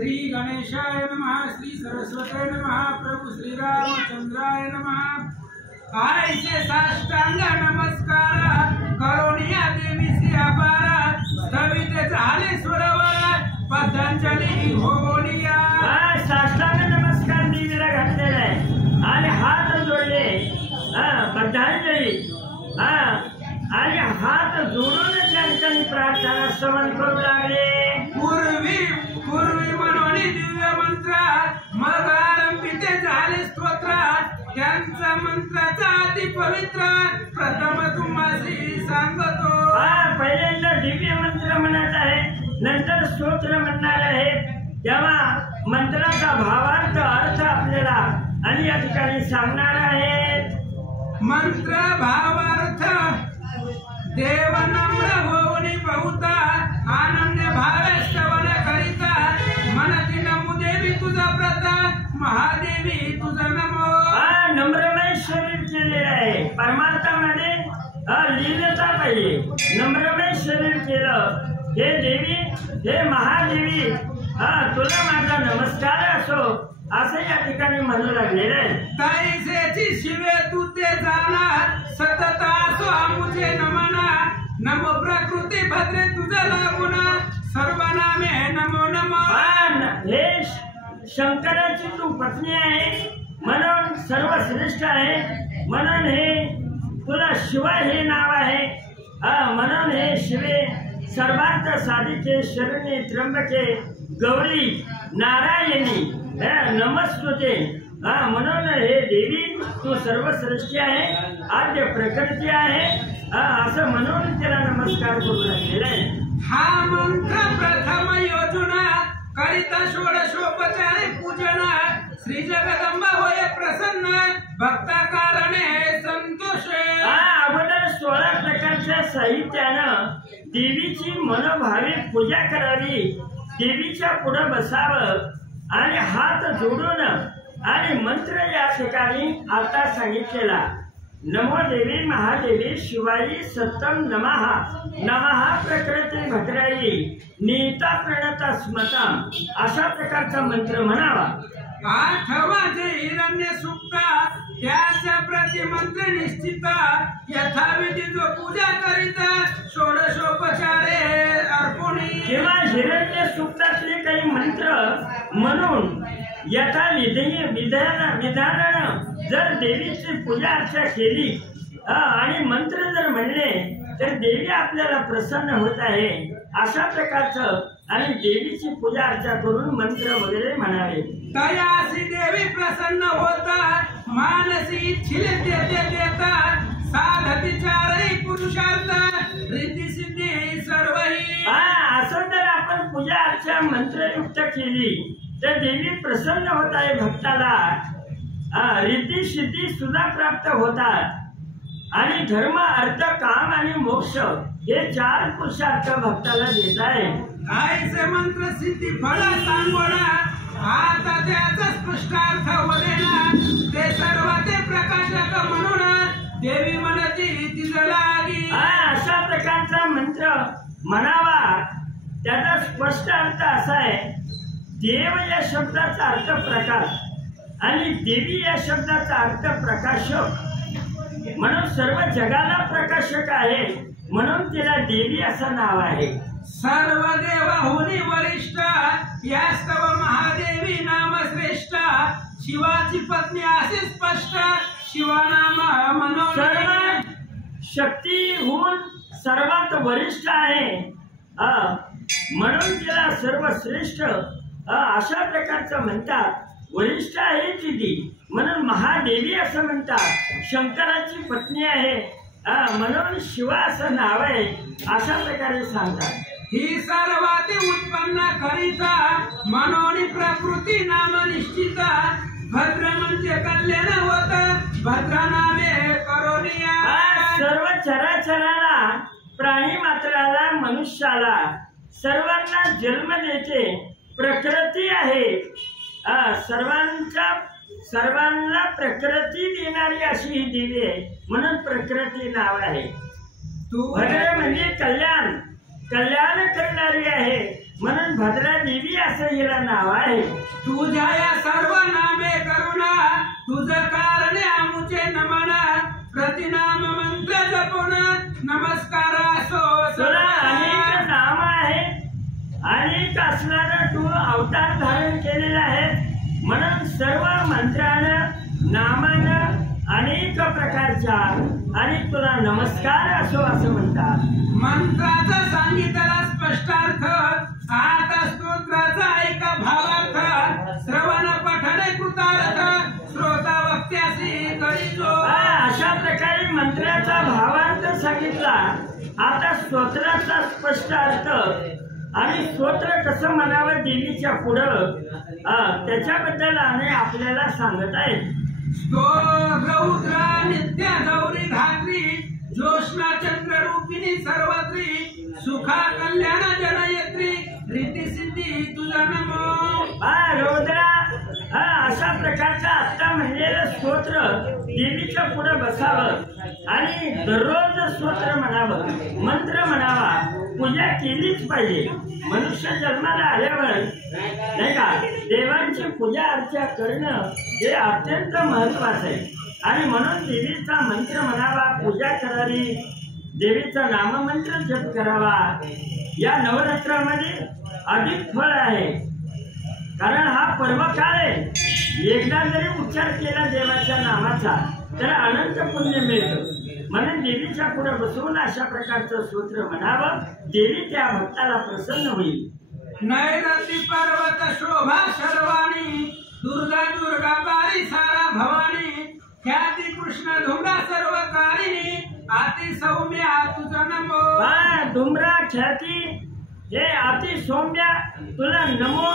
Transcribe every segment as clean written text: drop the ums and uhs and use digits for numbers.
श्री गणेशाय नमः, श्री सरस्वती नमः, प्रभु श्री रामचंद्राय नमः। आयचे साष्टांग नमस्कार करुणिया देवीचे अपार, स्थवित झाले सुरवर पतंजली होनिया। साष्टांग नमस्कार देवीला घातलेला आहे आणि हात जोडले पतंजली आणि हात जोडून त्यांनी प्रार्थना श्रवण करू लागले। पूर्वी म्हणून दिव्य मंत्र मग आरंभिते झाले स्तोत्र, त्यांचा मंत्राचा अति पवित्र प्रथम तुम्हासी सांगतो। पहिल्यांदा दिव्य मंत्र म्हणत आहे, नंतर स्तोत्र म्हणणार आहे। तेव्हा मंत्राचा भावार्थ अर्थ आपल्याला आणि या ठिकाणी सांगणार आहेत। मंत्र भावार्थ देव नम्र होऊनी बहुता, अनन्य भावे श्रवण करिता, मनती नमो देवी तुझा प्रता, महादेवी तुझा नमो। नम्रमय शरीर केलेलं आहे परमार्थामध्ये, लीनता पाहिजे। नम्रमय शरीर केलं, हे देवी हे महादेवी तुला माझा नमस्कार असो असं या ठिकाणी म्हणू लागलेलं आहे। ताईसेची शिवे तू ते जाणार, सतत असो मुझे नमना, नमो प्रकृती भद्रे तुझा लागून, सर्वनामे नमो नमो। हे शंकराची तू पत्नी आहे म्हणून सर्वश्रेष्ठ आहे, म्हणून हे तुला शिवा हे नाव आहे। म्हणून हे शिवे सर्वार्थ साधिके शरणे त्र्यंबके गौरी नारायणी नमस्ते। म्हणून हे देवी तू सर्वश्रेष्ठी आहे, आद्य प्रकृती आहे असं म्हणून त्याला नमस्कार करू लागलेला आहे। हा मंत्र प्रथम योजना करिता षोडशोपचारे पूजन, श्री जगदंबा होय प्रसन्न, भक्ता कारणे संतोष। अगोदर 16 प्रकारच्या साहित्यानं देवीची मनोभावे पूजा करावी, देवीच्या पुढे बसावं आणि हात जोडून आणि मंत्र या ठिकाणी आता सांगितलेला। नमो देवी महादेवी शिवाई सत्यम नमः, नमः प्रकृती भद्राई नीता प्रणता स्मतम, अशा प्रकारचा मंत्र म्हणावा। आठवा जे हिरण्य सुक्ता त्याच्या प्रतिमंत्र निश्चित, यथाविधी जो पूजा करीता षोडशोपचारे अर्पणी। किंवा हिरण्य सुक्तातले काही मंत्र म्हणून विधानानं जर देवीची पूजा अर्चा केली आणि मंत्र जर म्हणले तर देवी आपल्याला प्रसन्न होत आहे, अशा प्रकारचं आणि देवीची पूजा अर्चा करून मंत्र वगैरे म्हणावे। तयासी देवी प्रसन्न होता, मानसी इच्छिले देते देता, साधती चारही पुरुषार्थ, रिद्धी सिद्धी सर्वही। असं जर आपण पूजा अर्चा मंत्रयुक्त केली तर देवी प्रसन्न होत आहे भक्ताला, रिद्धी सिद्धी सुद्धा प्राप्त होतात आणि धर्म अर्थ काम आणि मोक्ष हे 4 पुरुषार्थ भक्ताला देत आहे। आईचे मंत्र सिद्धी फळ सांगोना, आता त्याचा स्पष्टार्थ वदेना, ते सर्व ते प्रकाशक म्हणून देवी म्हणती तिज लागी। अशा प्रकारचा मंत्र म्हणावा, त्याचा स्पष्ट अर्थ असा आहे, देव या शब्दाचा अर्थ प्रकाश आणि देवी या शब्दाचा अर्थ प्रकाशक, म्हणून सर्व जगाला प्रकाशक आहे म्हणून तिला देवी असं नाव आहे। सर्व देवाहुनी वरिष्ठ यास्तव महादेवी नाम श्रेष्ठ, शिवाची पत्नी असे स्पष्ट, शिवानाम म्हणून सर्व शक्तीहून सर्वात वरिष्ठ आहे म्हणून तिला सर्वश्रेष्ठ अशा प्रकारचं म्हणतात। वरिष्ठ आहे ती म्हणून महादेवी असं म्हणतात, शंकराची पत्नी आहे म्हणून शिवा असं नाव आहे, अशा प्रकारे सांगतात। ही सर्वाती उत्पन्न करिता मनोनी प्रकृती नाम निश्चित, भद्र म्हणजे कल्याण होत, भद्र नामे करोनिया। सर्व चराचराला, प्राणी मात्राला, मनुष्याला सर्वांना जन्म देते प्रकृती आहे, सर्वांना प्रकृती देणारी अशी ही देवी आहे म्हणून प्रकृती नाव आहे। भद्र म्हणजे कल्याण कल्याण करणारी आहे, म्हणून भद्रा देवी असं हिला नाव आहे. तुझ्या या सर्व नामे करुणा, तुझं कारणे आमुचे नमन, प्रतिनाम मंत्र जपून नमस्कार असो. तुला अनेक नाम आहे, अनेक असणारा तू अवतार धारण केलेला आहे, म्हणून सर्व मंत्रानं नामानं अनेक प्रकारच्या आणि तुला नमस्कार असो असं म्हणतात. मंत्राचा सांगितला स्पष्टार्थ, आता स्तोत्राचा ऐका भावार्थ, श्रवण पठणे कृतार्थ, श्रोता वक्त्यासी कळीजो. अशा प्रकारे मंत्राचा भावार्थ सांगितला. आता स्तोत्राचा स्पष्ट अर्थ आणि स्तोत्र कसं म्हणावं देवीच्या पुढं त्याच्याबद्दल आणि आपल्याला सांगत आहेत. रौद्रा नित्य गौरी धात्री, ज्योत्स्ना चंद्र रूपिणी सर्वत्री, सुखा कल्याण जनयत्री, रीती सिद्धी तुझा नमो. रौद्रा अशा प्रकारचा आता म्हणलेलं स्तोत्र देवीच्या पुढे बसावं आणि दररोज स्तोत्र म्हणावं, मंत्र म्हणावा, पूजा केलीच पाहिजे. मनुष्य जन्माला आल्यावर नाही का देवांची पूजा अर्चा करणं हे अत्यंत महत्वाचं आहे आणि म्हणून देवीचा मंत्र म्हणावा, पूजा करावी, देवीचा नाममंत्र जप करावा. या नवरात्रामध्ये अधिक फळ आहे, कारण हा पर्वकाळ आहे. एकदा जरी उच्चार केला देवाच्या नामाचा तर अनंत पुण्य मिळतं. म्हणून देवीच्या पुढे बसवून अशा प्रकारचं स्तोत्र म्हणावं, देवी त्या भक्ताला प्रसन्न होईल. नैरती पर्वत शोभा शर्वाणी, दुर्गा दुर्गा बारी सारा भवानी, ख्याती कृष्ण धुम्रा सर्व कारिणी, अति सौम्या तुझा नमो. धुम्रा ख्याती हे अति सौम्या तुला नमो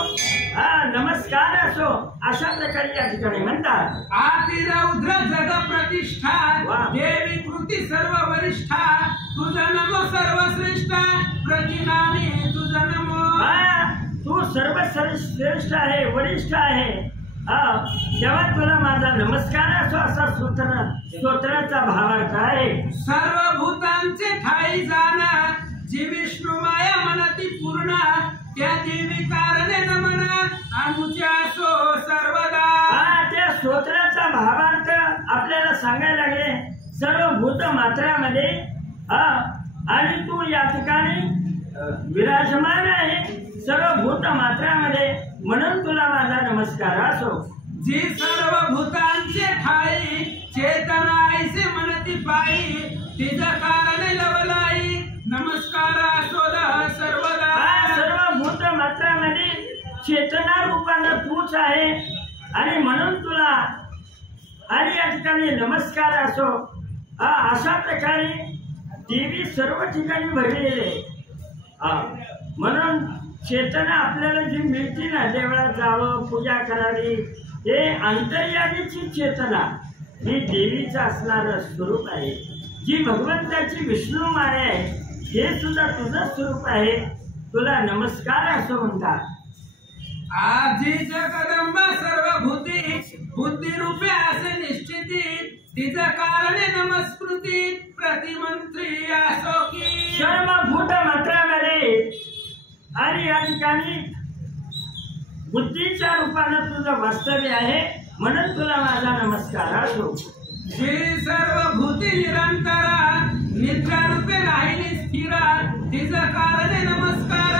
नमस्कार असो अशा प्रकारे या ठिकाणी म्हणतात. आती रौद्र जग प्रतिष्ठा, देवी कृती सर्व वरिष्ठा, तुझा नमो सर्वश्रेष्ठ, प्रतिनामी तुझा नमो. तू सर्व श्रेष्ठ आहे, वरिष्ठ आहे, तेव्हा तुला माझा नमस्कार असो असा स्तोत्राचा भावार्थ आहे. सर्व भूतांचे ठाई जाणा, जी विष्णू माया मनती पूर्ण, त्या देवी कारणे नमन आमुच्या असो सर्वदा. त्या स्तोत्राचा भावार्थ आपल्याला सांगायला लागले. सर्व भूत मात्रामध्ये आणि तू या ठिकाणी विराजमान आहे सर्व भूत मात्रामध्ये, म्हणून तुला माझा नमस्कार असो. जी सर्व भूतांचे ठाई, चेतना ऐसे मनती पायी, तिज कारणे लवलाई, नमस्कार असो सर्वदा. सर्व भूत मात्रामध्ये चेतना रूपानं तूच आहे आणि म्हणून तुला आणि या ठिकाणी नमस्कार असो. अशा प्रकारे देवी सर्व ठिकाणी भरलेली आहे. म्हणून चेतना आपल्याला जी मिळते ना, देवळात जावं, पूजा करावी, हे अंतर्यामीची चेतना ही देवीचं असणारं स्वरूप आहे. जी भगवंताची विष्णू माया आहे हे सुद्धा तुझं स्वरूप आहे. तुला नमस्कार असं म्हणतात. आजी जगदंबा सर्व भूती, बुद्धी रूपे असे निश्चिती, तिच कारणे नमस्कृती, प्रतिमंत्री असो की. सर्व भूत मात्रामध्ये आणि या ठिकाणी बुद्धीच्या रूपानं तुझं वास्तव्य आहे, म्हणून तुला माझा नमस्कार असो. जी सर्व भूती निरंतरा, निद्रा रूपे राहिली स्थिरा, तिच कारणे नमस्कार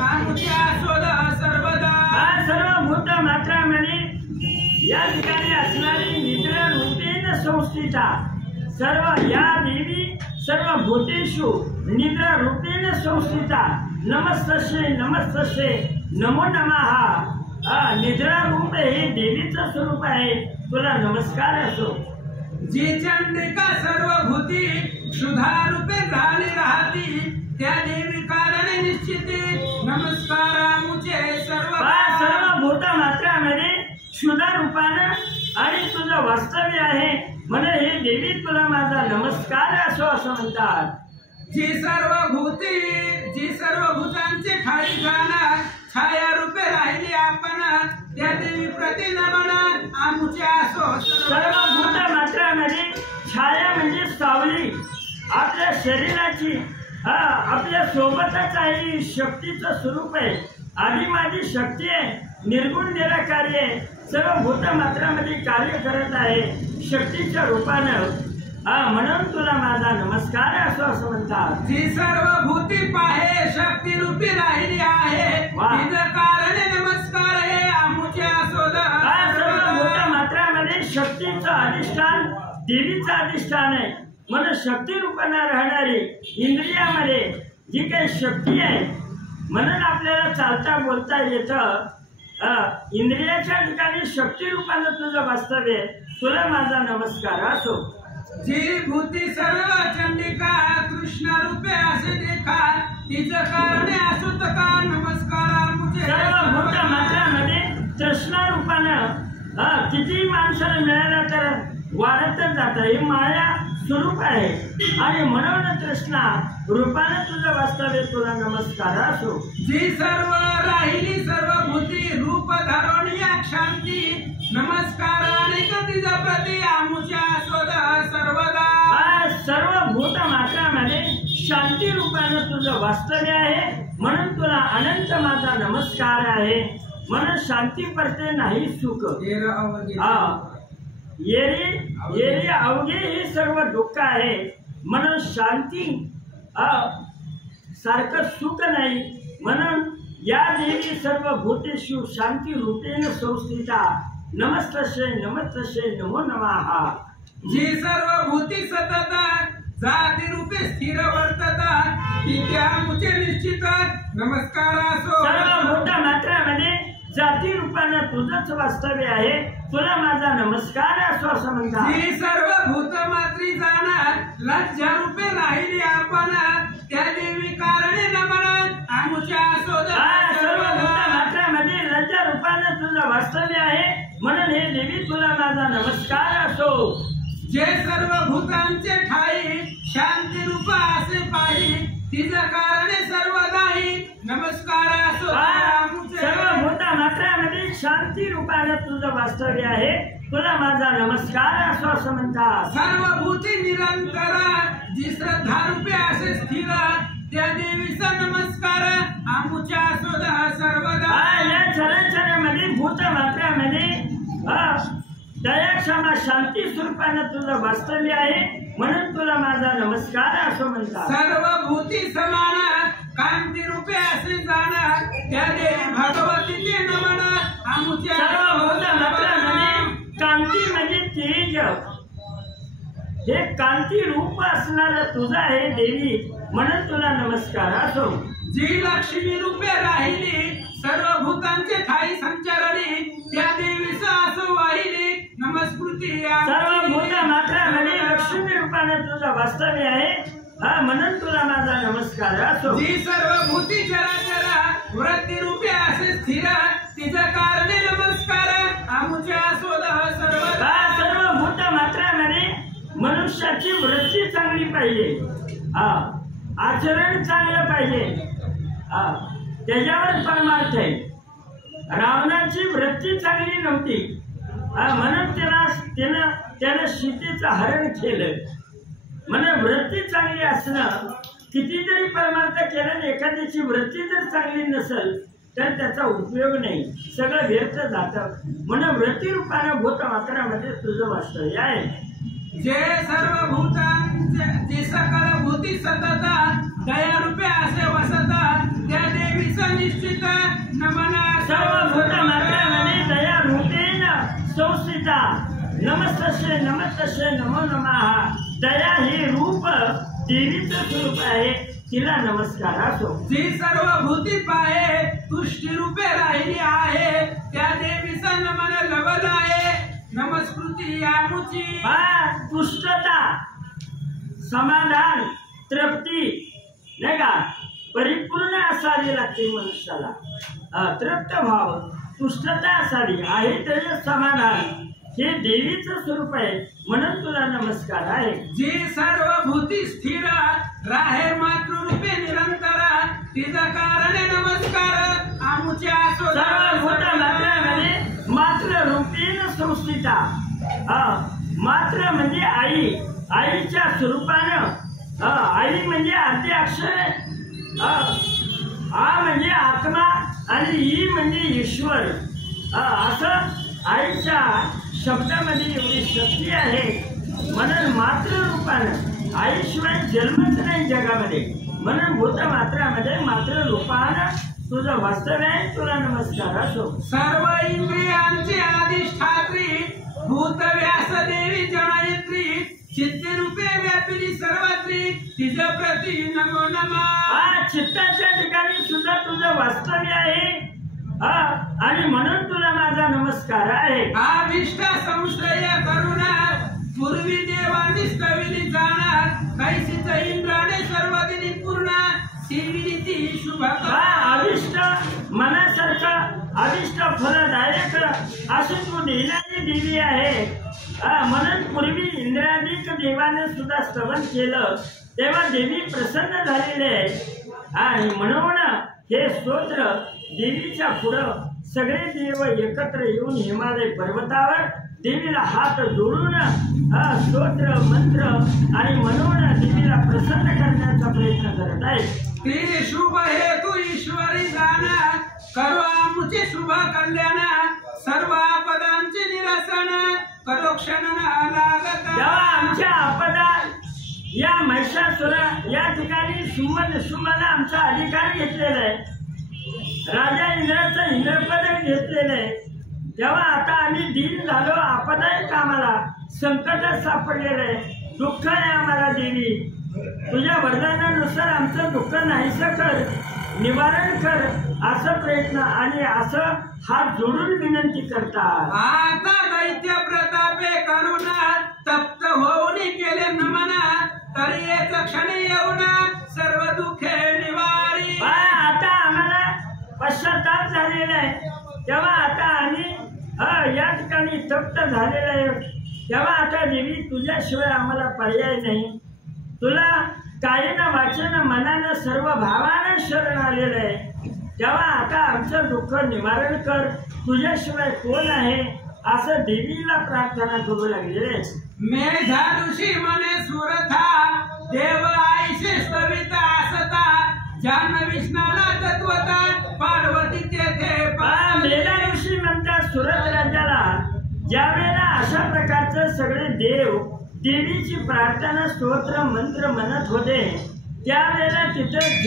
आमुच्या शोध सर्वदा. सर्व भूत मात्रामध्ये या ठिकाणी असणारी निद्रा रूपेण संस्थिता, सर्व या देवी सर्व भूतेषु निद्रा रूपेण संस्थिता, नमस्तस्ये नमस्तस्ये नमो नमः. निद्रा रूप हे देवीचं स्वरूप आहे, तुला नमस्कार असो. जी चंडिका सर्व भूती, क्षुधा रूपे झाली राहती, त्या देवी कारणे निश्चिती, नमस्कार मुझे सर्व. सर्व भूत मात्रामध्ये क्षुधा रूपानं आणि तुझं वास्तव्य आहे, म्हणून हे देवी तुला माझा नमस्कार असो असं म्हणतात. जी सर्व भूतांचे ठाई जाणा, छाया रूपे राहिली आपण, त्या देवी प्रति नमन आमुचे असो. सर्व भूत मात्रामध्ये छाया म्हणजे सावली, आपल्या शरीराची आपल्या सोबतच आहे, शक्तीचं स्वरूप आहे, आदिमादी शक्ती आहे, निर्गुण निराकारी आहे, सर्व भूत मात्रामध्ये कार्य करत आहे शक्तीच्या रूपानं. म्हणून तुला माझा नमस्कार असो असं म्हणतात. जी सर्व भूती पाहे शक्ती रूपी राहिली आहे, तिचं कारण नमस्कार हे आमुचे असोद. सर्व भूत मात्रामध्ये शक्तीचं अधिष्ठान देवीचं अधिष्ठान आहे. म्हणून शक्ती रूपानं राहणारी इंद्रियामध्ये जी काही शक्ती आहे, म्हणून आपल्याला चालता बोलता येतं. इंद्रियाच्या ठिकाणी शक्ती रूपानं तुझं वास्तव्य, तुला माझा नमस्कार असो. जी भूती सर्व चंडिका कृष्ण रूपे असे देखा, तिचं कारण असोत का नमस्कार आमुचे. सर्व भूत मात्रामध्ये तृष्णा रूपानं किती माणसाला मिळाला तर वाढतच जातं, हे माया स्वरूप आहे. आणि म्हणून तृष्णा रूपानं तुझं वास्तव्य, तुला नमस्कार असो. जी सर्व राहिली सर्व भूती रूप धारण या शांती, नमस्कार अनेक तिचा प्रति आमुच्या असोद सर्वदा. सर्व भूत मात्रामध्ये शांती रूपानं तुझं वास्तव्य आहे, म्हणून तुला अनंत माझा नमस्कार आहे. म्हणून शांती पडते नाही सुख. येरी अवघे हे सर्व दुःख आहे, म्हणून शांती सारखं सुख नाही. म्हणून या देवी सर्व भूतेषु शांती रूपेण संस्थिता, नमस्तस्यै नमस्तस्यै नमो नमः. जी सर्व भूती सतत जाती रूपे स्थिर वर्तता, तिच्या मुचे निश्चित नमस्कार असो. सर्व भूत मात्रामध्ये जाती रूपानं तुझंच वास्तव्य आहे, तुला माझा नमस्कार असो असं म्हणतात. जी सर्व भूत मात्री जाणार लज्जा रूपे राहिली आपण, त्या देवी कारणे नमन आमुच्या असो. सर्व भूत मात्रामध्ये लज्जा रूपानं तुझं वास्तव्य आहे, म्हणून हे देवी तुला माझा नमस्कार असो. जे सर्व भूतांचे ठाई शांती रूप असे पाही, तिचं कारणे सर्वदाही नमस्कार असो. सर्व भूत मात्रामध्ये शांती रूपानं तुझं वास्तव्य आहे, तुला माझा नमस्कार असो असं म्हणतात. सर्व भूती निरंतर जी श्रद्धा रूपे असे स्थिर, त्या देवीचा नमस्कार आमुच्या असो सर्वदा. या चराचरामध्ये भूत मात्रामध्ये दया क्षमा शांती स्वरूपानं तुझं वास्तव्य आहे, म्हणून तुला माझा नमस्कार असं म्हणतात. सर्व भूती समान कांती रूपे असे जाणार, त्या देवी भगवतीचे नमन आमुच्या. सर्व भूत मात्रामध्ये कांती म्हणजे तेज, हे कांती रूप असणारं तुझं आहे देवी, म्हणून तुला नमस्कार असो. जी लक्ष्मी रूपे राहिली सर्व भूतांचे ठाई संचारली, त्या देवीचा असो वाहिली नमस्कृती. सर्व भूत मात्रामध्ये लक्ष्मी रूपानं तुझं वास्तव्य आहे, म्हणून तुला माझा नमस्कार असो. जी सर्व भूती चराचर वृत्ती रूपे असे स्थिर, तिचं कारणे नमस्कार आमुच्या असो सर्वदा. सर्व भूत मात्रामध्ये मनुष्याची वृत्ती चांगली पाहिजे, आचरण चांगलं पाहिजे, त्याच्यावर परमार्थ आहे. रावणाची वृत्ती चांगली नव्हती, म्हणून त्यानं सीतेचं हरण केलं. म्हणून वृत्ती चांगली असणं, किती जरी परमार्थ केलं, एखाद्याची वृत्ती जर चांगली नसेल तर त्याचा उपयोग नाही, सगळं व्यर्थ जातं. म्हणून वृत्ती रूपानं भूत मात्रामध्ये तुझं वास्तव्य आहे. जे सर्व भूतांचे जे सकल भूती सतत दया रूपे असे वसता, त्या देवीचा निश्चित नमन. सर्व भूत मात्रामध्ये दया रूपेण संस्थिता, नमस्तस्यै नमस्तस्यै नमो नमः. दया हे रूप देवीचं स्वरूप आहे, तिला नमस्कार असो. जी सर्व भूती पाहे तुष्टी रूपे राहिली आहे, त्या देवीचा नमन लवल आहे नमस्कृती आमुची. तुष्टता, समाधान, तृप्ती नाही का परिपूर्ण असावी लागते मनुष्याला. तृप्त भाव, तुष्टता असावी, आहे त्याचे समाधान, हे देवीचं स्वरूप आहे, म्हणून तुला नमस्कार आहे. जी सर्व भूती स्थिर राहे मातृरूपे निरंतर, तिचं कारणे नमस्कार आमुच्या असो. सर्व भूत मात्रामध्ये मात्र रूपेण संस्थिता, मात्र म्हणजे आई, आईच्या स्वरूपानं आई म्हणजे आद्य अक्षर आहे. आ म्हणजे आत्मा आणि ई म्हणजे ईश्वर. असं आईच्या शब्दामध्ये एवढी शक्ती आहे. म्हणून मातृ रूपानं आईशिवाय जन्मच नाही जगामध्ये. म्हणून भूत मात्रामध्ये मातृ रूपानं तुझं वास्तव्य आहे. तुला नमस्कार असो. सर्व इंद्रियांची अधिष्ठात्री भूत व्यास देवी जनायत्री चित्तरूपे व्यापिनी सर्वत्री तिज प्रति नमो नमः. चित्ताच्या ठिकाणी सुद्धा तुझं वास्तव्य आहे. आणि म्हणून तुला माझा नमस्कार आहे. अभिष्ट संश्रय करुणा पूर्वी देवांनी स्तविली जाणार कैसीच इंद्राने सर्व दिनी पूर्ण शिविली शुभ. अभिष्ट मनासारखं अभिष्ट फलदायक अशी तू देणारी देवी आहे. म्हणून पूर्वी इंद्रादिक देवाने सुद्धा स्तवन केलं तेव्हा देवी प्रसन्न झालेली आहे. आणि म्हणून हे स्तोत्र देवीच्या पुढं सगळे देव एकत्र येऊन हिमालय पर्वतावर देवीला हात जोडून स्तोत्र मंत्र आणि म्हणून देवीला प्रसन्न करण्याचा प्रयत्न करत आहे. ते शुभ हेतु ईश्वरी जाना करो आमचे शुभ कल्याण सर्व आपदांचे निरसन करो क्षण लागत. तेव्हा आमच्या आपदा या महिषासुर या ठिकाणी शुंभने आमचा अधिकार घेतलेला आहे. राजा इंद्राचं इंद्रपद घेतलेलं आहे. तेव्हा आता आम्ही दीन झालो. आपदा आहे कामाला संकटात सापडलेलं आहे. दुःख आहे आम्हाला देवी. तुझ्या वरदानानुसार आमचं दुःख नाहीसं कर, निवारण कर असं प्रयत्न आणि असं हात जोडून विनंती करतात. आता दैत्य प्रतापे करुणा तप्त होऊन केले नमना तरी एक क्षण येऊन सर्व दुःखे निवारी. आता आम्हाला पश्चाताप झालेला आहे. तेव्हा आता आम्ही या ठिकाणी तप्त झालेला आहे. तेव्हा आता देवी तुझ्याशिवाय आम्हाला पर्याय नाही. तुला कायेनं वाचेनं मनानं सर्व भावानं शरण आलेलं आहे. तेव्हा आता आमचं दुःख निवारण कर. तुझ्याशिवाय कोण आहे असं देवीला प्रार्थना करू लागलेले. मेधा ऋषी मने सुरथा देव आईशे स्तविता असता जान्हवीष्णाला तत्वता पार्वती तेथे. मेधा ऋषी म्हणतात सुरत राज्याला ज्यावेळेला अशा प्रकारचं सगळे देव देवीची प्रार्थना स्तोत्र मंत्र म्हणत होते त्यावेळेला तिथं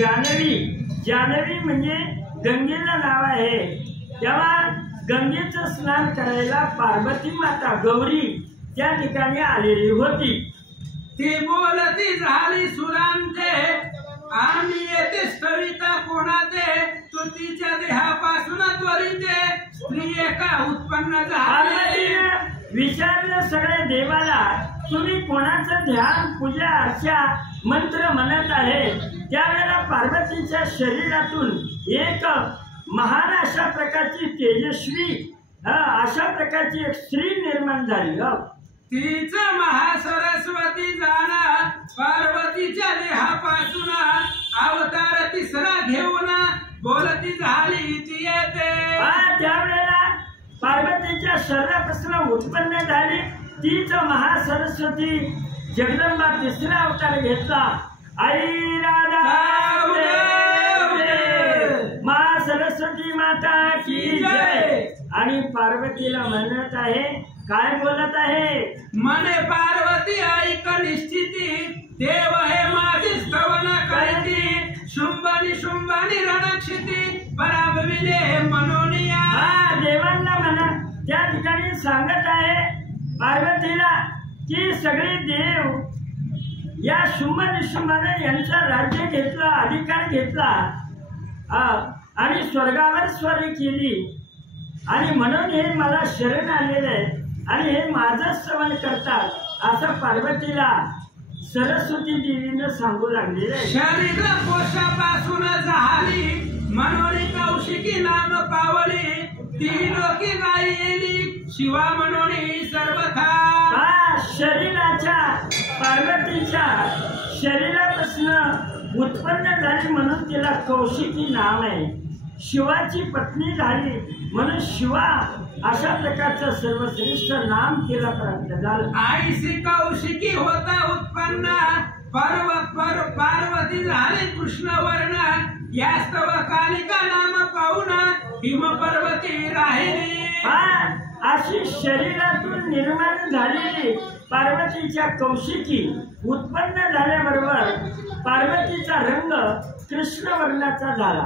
जान्हवी म्हणजे गंगेला नाव आहे. तेव्हा गंगेचं स्नान करायला पार्वती माता गौरी त्या ठिकाणी आलेली होती. ती बोलती झाली सुरांते आम्ही येते स्तविता कोणाते तो तिच्या देहापासून त्वरिते स्त्री एका उत्पन्न झाली. विचारलं सगळ्या देवाला तुम्ही कोणाचं ध्यान पूजा अर्चा मंत्र म्हणत आहे. त्यावेळेला पार्वतीच्या शरीरातून एक महान अशा प्रकारची तेजस्वी अशा प्रकारची एक स्त्री निर्माण झाली. तीच महासरस्वती जाणार पार्वतीच्या देहापासून अवतार तिसरा घेऊन बोलती झाली ती येते. त्यावेळेला पार्वतीच्या शरीरापासून उत्पन्न झाली तीच महासरस्वती जगदंबा तिसरा अवतार घेतला. आई राधा महासरस्वती माता की जय. आणि पार्वतीला म्हणत आहे काय बोलत आहे. मने पार्वती ऐक निश्चिती देव हे माझे स्तवन करती शुंभानी रणक्षिती पराभविले मनोनिया. देवांना म्हणा त्या ठिकाणी सांगत आहे पार्वतीला की सगळे देव या शुंभ निशुंभाने यांचा राज्य घेतला अधिकार घेतला आणि स्वर्गावर स्वारी केली आणि म्हणून हे मला शरण आलेले आहे आणि हे माझं श्रवण करतात असं पार्वतीला सरस्वती देवीनं सांगू लागलेलं आहे. शरीर कोशापासून झाली मनोनी कौशिकी नाम पावली ती लोकी गायली शिवा मनोनी सर्वथा. शरीराच्या पार्वतीच्या शरीरापासून उत्पन्न झाली म्हणून तिला कौशिकी नाव आहे. शिवाची पत्नी झाली म्हणून शिवा अशा प्रकारचं सर्वश्रेष्ठ नाम तिला प्राप्त झालं. आईसी कौशिकी होता उत्पन्न पार्वती झाले कृष्ण वर्ण यास्तव कालिका नाम पाहून हिम पर्वती राहिली. अशी शरीरातून निर्माण झालेली पार्वतीच्या कौशिकी उत्पन्न झाल्याबरोबर पार्वतीचा रंग कृष्ण वर्णाचा झाला,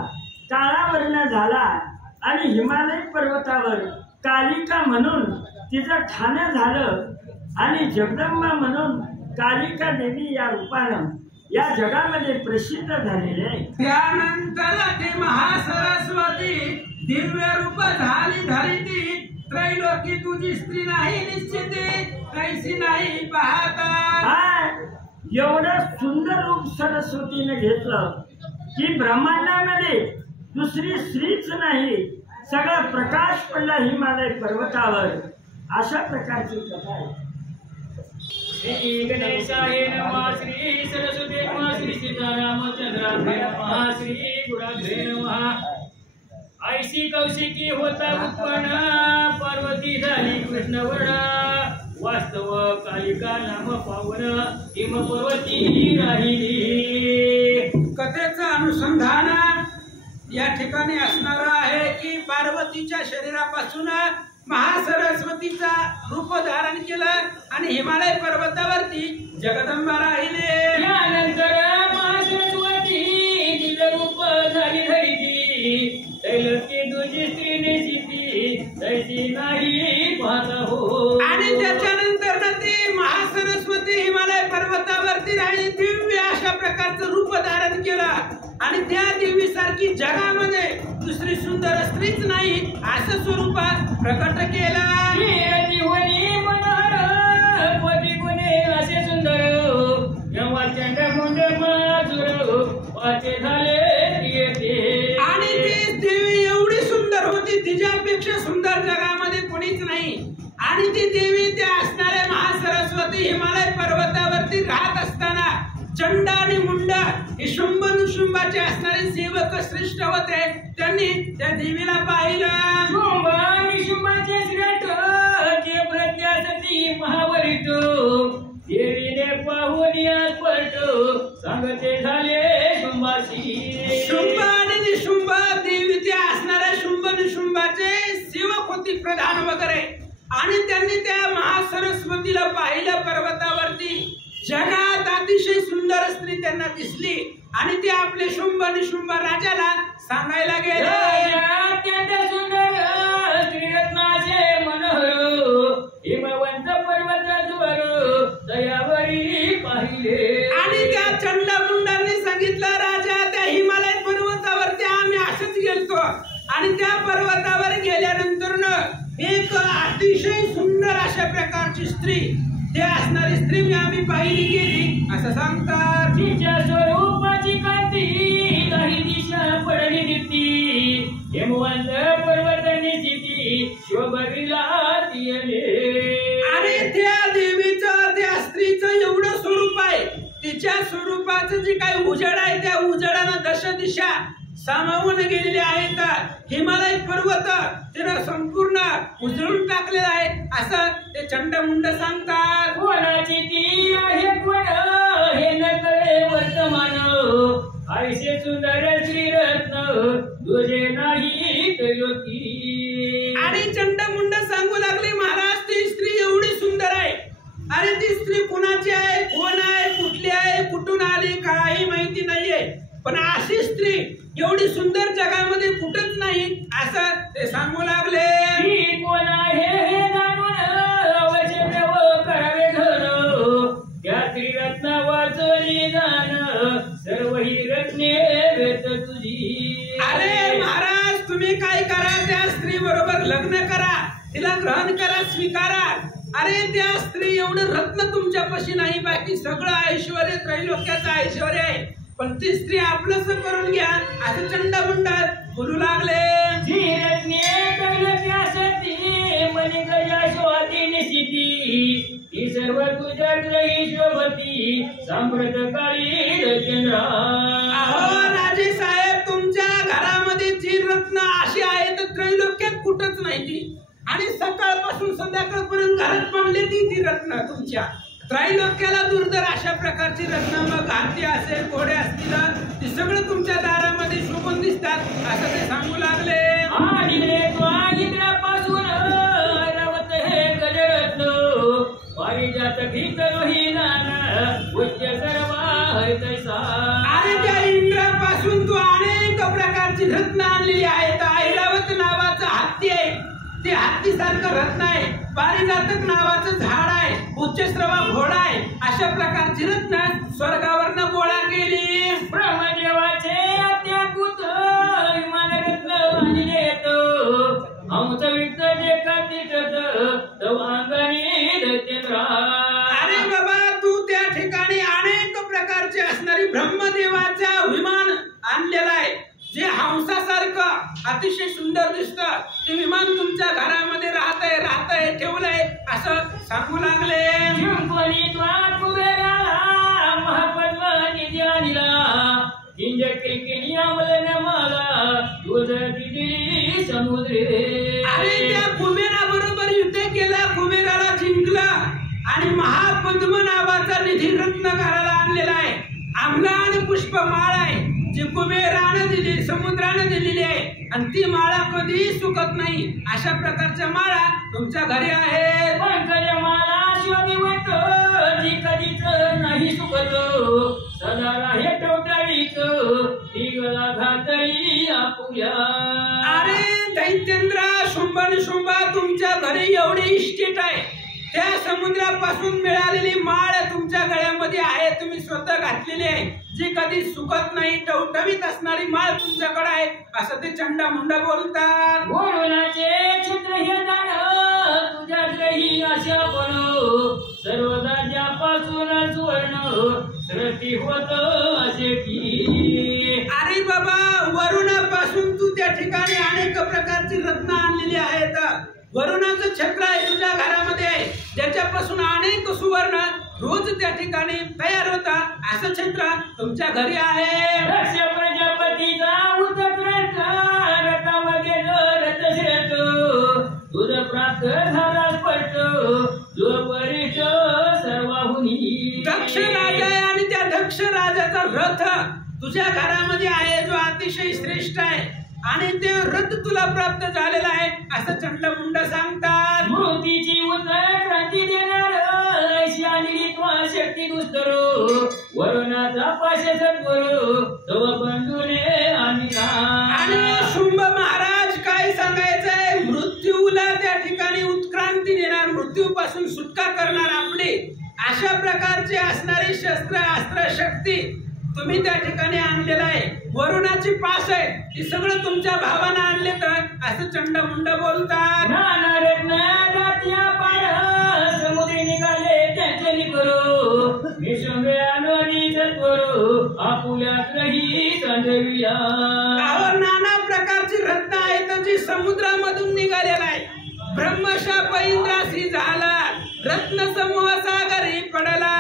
काळा वर्ण झाला आणि हिमालय पर्वतावर कालिका म्हणून तिचं ठाणं झालं आणि जगदंबा म्हणून कालिका देवी या रूपानं या जगामध्ये प्रसिद्ध झालेले आहे. त्यानंतर ती महासरस्वती दिव्य रूप झाली धरिती त्रैलोकी तुझी स्त्री नाही निश्चिती कैसी नाही पाहता. एवढं सुंदर रूप सरस्वतीने घेतलं की ब्रह्मांडामध्ये दुसरी स्त्रीच नाही, सगळा प्रकाश पडला हिमालय पर्वतावर. अशा प्रकारची कथा आहे. श्री गणेशाय नमः, श्री सरस्वती नमः, श्री सीतारामचंद्राय नमः, श्री गुराग्रे नमः. ऐशी कौशिकी होता उत्पन्न पार्वती झाली कृष्णवर्ण वास्तव कालिका नाम पावन हिम पर्वती राहिली. कथेचं अनुसंधान या ठिकाणी असणार आहे की पार्वतीच्या शरीरापासून महासरस्वतीचा रूप धारण केलं आणि हिमालय पर्वतावरती जगदंबा राहिले. यानंतर महासरस्वती तिचं रूप झाली धरिती त्रैलोकी तुझी स्त्री निश्चिती तैसी नाही पाहता हो. आणि त्याच्यानंतर ती महासरस्वती हिमालय पर्वतावरती राहिली. दिव्य अशा प्रकारचं रूप धारण केलं आणि त्या देवी सारखी जगामध्ये दुसरी सुंदर स्त्रीच नाही असं स्वरूपात प्रकट केलं. असे सुंदर आणि ती देवी एवढी सुंदर होती तिच्यापेक्षा सुंदर जगामध्ये कोणीच नाही. आणि ती देवी त्या असणाऱ्या महासरस्वती हिमालय पर्वतावरती राहत असताना चंड आणि मुंड हे शुंभ निशुंभाचे असणारे सेवक श्रेष्ठ होते. त्यांनी त्या देवीला पाहिलं. शुंभ निशुंभाचे श्रेष्ठ जे प्रज्ञासती महावरित देवीने पाहून यात सांगते झाले शुंभाशी. शुंभ आणि निशुंभ देवी त्या असणाऱ्या शुंभ निशुंभाचे सेवक होती प्रधान वगैरे. आणि त्यांनी त्या महासरस्वतीला पाहिलं पर्वतावरती. जगात अतिशय सुंदर स्त्री त्यांना दिसली आणि ते आपले शुंभ निशुंभ राजाला सांगायला गेले. अत्यंत सुंदर श्रीरत्नाचे मनोहर हिमवंत पर्वतावर दयावरी पाहिले. आणि त्या चंडमुंडांनी सांगितलं राजा त्या हिमालय पर्वतावरती आम्ही असंच गेलतो आणि त्या पर्वतावर गेल्यानंतर एक अतिशय सुंदर अशा प्रकारची स्त्री ते असणारी स्त्री मी आम्ही पाहिली गेली असं सांगतात. तिच्या स्वरूपाची कांती काही दिशा पडली दिसती हिमवंत पर्वतांनी स्थिती शोभविला तियले. आणि त्या देवीचं त्या स्त्रीचं एवढं स्वरूप आहे. तिच्या स्वरूपाचं जे काही उजेड आहे त्या उजेडानं दश दिशा सामावून गेलेले आहेत. हिमालय पर्वत तिनं संपूर्ण उजळून टाकलेला आहे असं ते चंडमुंड सांगतात. कोणाची ती आहे कोण हे न कळे वर्तमान ऐसे सुंदर श्रीरत्न तुझे नाही त्रैलोकी. आणि चंडमुंड सांगू लागले महाराज ती स्त्री एवढी सुंदर आहे. अरे ती स्त्री कोणाची आहे, कोण आहे, कुठली आहे, कुठून आली काही माहिती नाहीये. पण अशी स्त्री एवढी सुंदर जगामध्ये कुठंच नाही असं ते सांगू लागले. ही कोण आहे हे जाणून अवश्य देव करावे घर त्या त्रिरत्न वाचली जाण सर्व ही रत्ने वेत तुझी. अरे महाराज तुम्ही काय करा त्या स्त्री बरोबर लग्न करा, तिला ग्रहण करा, स्वीकारा. अरे त्या स्त्री एवढं रत्न तुमच्यापाशी नाही, बाकी सगळं ऐश्वर त्रैलोक्याचं ऐश्वर आहे. पण ती स्त्री आपलंच करून घ्या असं चंडमुंड बोलू लागले. ही सर्व तुझ्यातली शोभती सांप्रत काळी रचना. अहो राजे साहेब तुमच्या घरामध्ये जी रत्न अशी आहेत त्रैलोक्यात कुठंच नाही ती. आणि सकाळपासून संध्याकाळपर्यंत घरात पडली ती रत्न तुमच्या. त्रैलोक्याला दुर्धर अशा प्रकारची रत्न, मग हाती असेल, घोडे असतील, ते सगळं तुमच्या दारामध्ये शोभून दिसतात असं ते सांगू लागले. आणि इंद्रापासून रवत हे गजरत्न पारिजात भीतरोही नान उच्च सर्व हरितैसा. आणि त्या इंद्रापासून तू अनेक प्रकारची रत्न आणलेली आहेत. ऐरावत नावाचं हत्ती आहे, ते हत्तीसारखं रत्न आहे. पारिजातक नावाचं झाड आहे, उच्चश्रवा घोडा आहे. अशा प्रकारची रत्न स्वर्गावरनं गोळा केली. ब्रह्मदेवाचे अत्याद्भुत विमान रत्न आणलेत आमच विक्त जे कातिटत तव अंगाने दैत्येंद्रा. अरे बाबा, तू त्या ठिकाणी अनेक प्रकारचे असणारी ब्रह्मदेवाचा विमान आणलेला आहे, जे हंसासारखं अतिशय सुंदर दिसतं. ते विमान तुमच्या घरामध्ये राहतंय ठेवलंय असं सांगू लागले. जिंकली त्वा कुबेराला महापद्म निधी आणला किंजकिनी अमलन मला दूध दिली समुद्रे. अरे त्या कुबेराबरोबर युद्ध केलं, कुबेराला जिंकलं आणि महापद्म नावाचा निधी रत्न घराला आणलेला आहे. आम्लान पुष्पमाळ आहे, जी कुबेरानं दिली, समुद्रानं दिलेली आहे, आणि ती माळा कधीही सुकत नाही. अशा प्रकारच्या माळा तुमच्या घरी आहेत. पंकजमाला शिवदिवत जी कधीच नाही सुकत सदा राहे टवटवीत तिगला घातली आपुल्या. अरे दैत्येंद्र, शुंभा तुमच्या घरी एवढे इस्टेट आहे, त्या समुद्रापासून मिळालेली माळ तुमच्या गळ्यामध्ये आहे, तुम्ही स्वतः घातलेली आहे, जी कधी सुकत नाही, टवटवीत असणारी माळ तुमच्याकडे आहे असं ते चंडामुंडा बोलतात. वरुणाचे चित्र हे दान तुझ्यातही अशा पण सर्वदा ज्यापासून सुवर्ण सृष्टी होत असे की. अरे बाबा, वरुणापासून तू त्या ठिकाणी अनेक प्रकारची रत्न आणलेली आहेत. वरुणाचं छत्र आहे तुझ्या घरामध्ये आहे, ज्याच्यापासून अनेक सुवर्ण रोज त्या ठिकाणी तयार होतात. असं छत्र तुमच्या घरी आहे. दक्ष प्रजापतीचा उत्कृष्ट रथामध्ये रथश्रेष्ठ तुझ प्राप्त झाला स्पष्ट जो वरिष्ठ सर्वाहुनी. दक्ष राजा आहे आणि त्या दक्ष राजाचा रथ तुझ्या घरामध्ये आहे, जो अतिशय श्रेष्ठ आहे, आणि ते रथ तुला प्राप्त झालेला आहे असं चंडमुंड सांगतात. मूर्तीची क्रांती देणार शालिनी त्वा शक्ती दुस्तर वरुणाचा पाशे सत्वर तव बंधुने आणि शुंभ महाराज काय सांगायचंय, मृत्यूला त्या ठिकाणी उत्क्रांती देणार, मृत्यूपासून सुटका करणार आपली, अशा प्रकारचे असणारी शस्त्र अस्त्र शक्ती तुम्ही त्या ठिकाणी आणलेला आहे. वरुणाची पास आहे, ती सगळं तुमच्या भावानं आणले तर असं चंडमुंड बोलतात. समुद्री निघाले त्यांचे निकरो निशंबे आणून करो आपुल्यातही संजविया. नाना प्रकारची रत्न आहेत जी समुद्रामधून निघालेला आहे. ब्रह्मशाप इंद्रासी झाला, रत्न समूह सागरी पडला.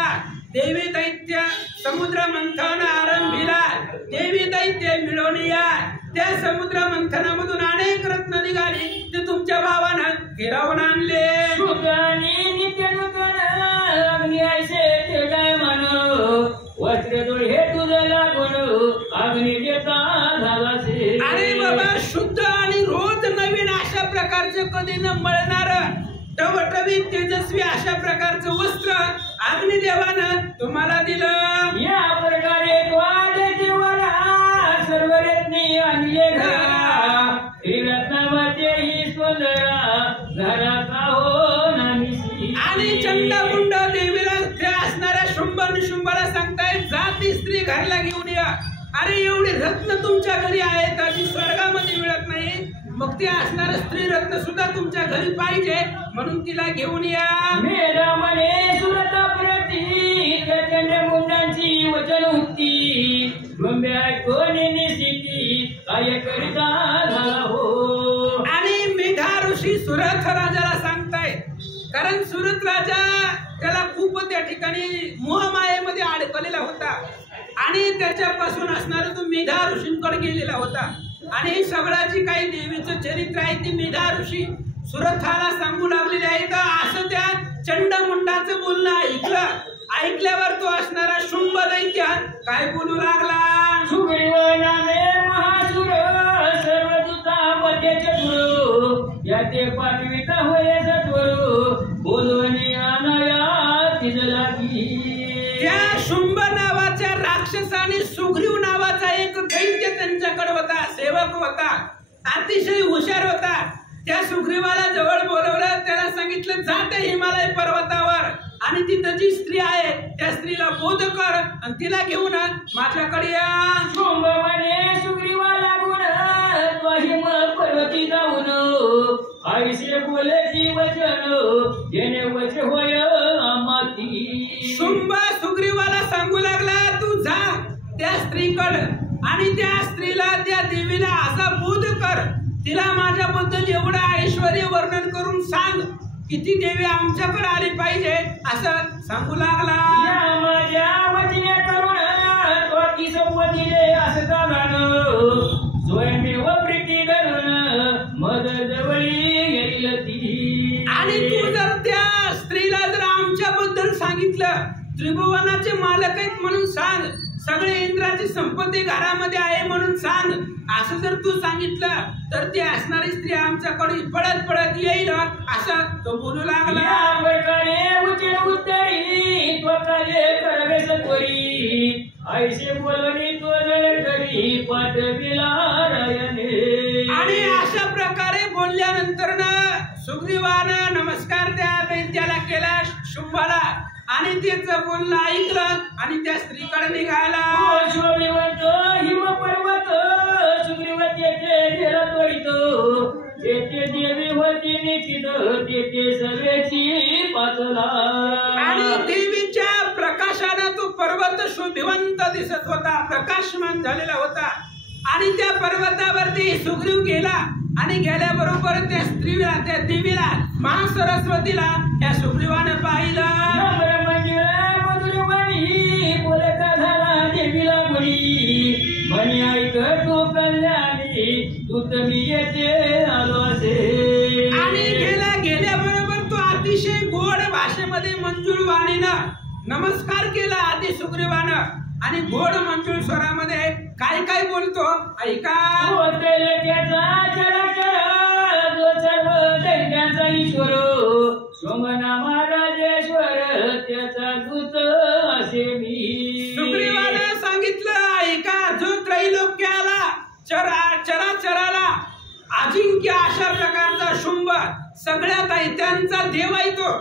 देवी दैत्य समुद्र मंथन आरंभिला, देवी दैत्य मिळून या. त्या समुद्र मंथनामधून अनेक रत्न निघाली, ते तुमच्या भावानं गिरावून आणले. नित्य अग्नी ऐसे तेजाय मन वस्त्र हे तुझं लागून अग्नी देता झालासे. अरे बाबा, शुद्ध आणि रोज नवीन अशा प्रकारचे कधी न मळणार टवटवीत तेजस्वी अशा प्रकारचं वस्त्र अग्निदेवानं तुम्हाला दिलं. या प्रकारे देवाला सर्व रत्ने आणले घरा रत्नामध्ये ही सुंदरा घराचा हो नाहीशी. आणि चंडामुंड देवीला त्या असणाऱ्या शुंभ निशुंभाला सांगतायत, जा ती स्त्री घरला घेऊन या. अरे एवढी रत्न तुमच्या घरी आहेत आणि स्वर्गामध्ये मिळत नाही, मग ते असणार स्त्री रत्न सुद्धा तुमच्या घरी पाहिजे, म्हणून तिला घेऊन या. मेरा मने सुरता प्रती त्या मुंडांची वचन उक्ती गंभ्या कोणी निसिती काय करिता झाला हो. आणि मेधा ऋषी सुरथ राजाला सांगतायत, कारण सुरथ राजा त्याला खूप त्या ठिकाणी मोहमायेमध्ये अडकलेला होता आणि त्याच्यापासून असणारा तो मेधा ऋषींकडे गेलेला होता. आणि सगळ्याची काही देवीचं चरित्र आहे ती मेधा ऋषी सुरथाला सांगू लागलेले आहे. तर असं त्या चंडमुंडाचं बोलणं ऐकलं. ऐकल्यावर तो असणारा शुंभ दैत्य काय बोलू लागला. सुग्रीव नामे महासुर सर्वदूतापत्य चतुर याते पाठविता होय सत्वर बोलवणी आनया तिजला की. त्या शुंभ नावाच्या राक्षसाने सुग्रीव नावाचा एक दैत्य त्यांच्याकडे होता, सेवक होता, अतिशय हुशार होता. त्या सुग्रीवाला जवळ बोलवलं. त्याला सांगितलं जा त्या हिमालय पर्वतावर आणि तिथं जी स्त्री आहे त्या स्त्रीला बोध कर आणि तिला घेऊन माझ्याकडे या. शुंभ म्हणे सुग्रीवाला गुण तो हिम पर्वती जाऊन आईसे बोलती वचन जेणे वच होय आमाती. शुंभ सुग्रीवाला सांगू लागला तू जा त्या स्त्रीकडे आणि त्या स्त्रीला त्या देवीला असा बोध कर, तिला माझ्याबद्दल एवढं ऐश्वर्य वर्णन करून सांग की ती देवी आमच्याकडे आली पाहिजे असं सांगू लागला. या माझ्या वचने करुण तो की संपत्तीले असता जाण स्वयंमेव प्रीती धरून मद जवळी येईल ती. आणि तू जर त्या स्त्रीला जर आमच्याबद्दल सांगितलं, त्रिभुवनाचे मालक आहेत म्हणून सांग, सगळे इंद्राची संपत्ती घरामध्ये आहे म्हणून सांग, असं जर तू सांगितलं तर ती असणारी स्त्री आमच्याकडे पळत पळत येईल असं तो बोलू लागला. या प्रकारे उचल उत्तरी त्वकाले करवे सत्वरी ऐसे बोलणी तो जळ करी पाठविला रायने. आणि अशा प्रकारे बोलल्यानंतर सुग्रीवानं नमस्कार त्या दैत्याला केला, शुंभाला, आणि त्याचं बोलणं ऐकलं आणि त्या स्त्रीकडे निघाला. शोभिवंत हिम पर्वत सुग्रीवतेचे गेला त्वरित तेथे देवी होती निश्चित तेथे सगळ्याची पातला. आणि देवीच्या प्रकाशाने तो पर्वत शोभिवंत दिसत होता, प्रकाशमान झालेला होता. आणि त्या पर्वतावरती सुग्रीव गेला आणि गेल्याबरोबर त्या स्त्रीला, त्या देवीला, महासरस्वतीला त्या सुग्रीवाने पाहिलं. बोलता झाला देवीला गुणी म्हणे ऐक तू कल्याणी तू मी येते आलो असे. आणि गेल्याबरोबर तो अतिशय गोड भाषेमध्ये मंजूळ वाणीनं नमस्कार केला आधी सुग्रीवानं. आणि गोड मंजूळ स्वरामध्ये काय काय बोलतो ऐका. सर्व ईश्वर सोमनामा राजेश्वर त्याचा दूत असे मी. सुग्रीवाने सांगितलं ऐका, जो त्रैलोक्याला चराचराला अजिंक्य अशा प्रकारचा शुंभ सगळ्या दैत्यांचा देव आहे, तो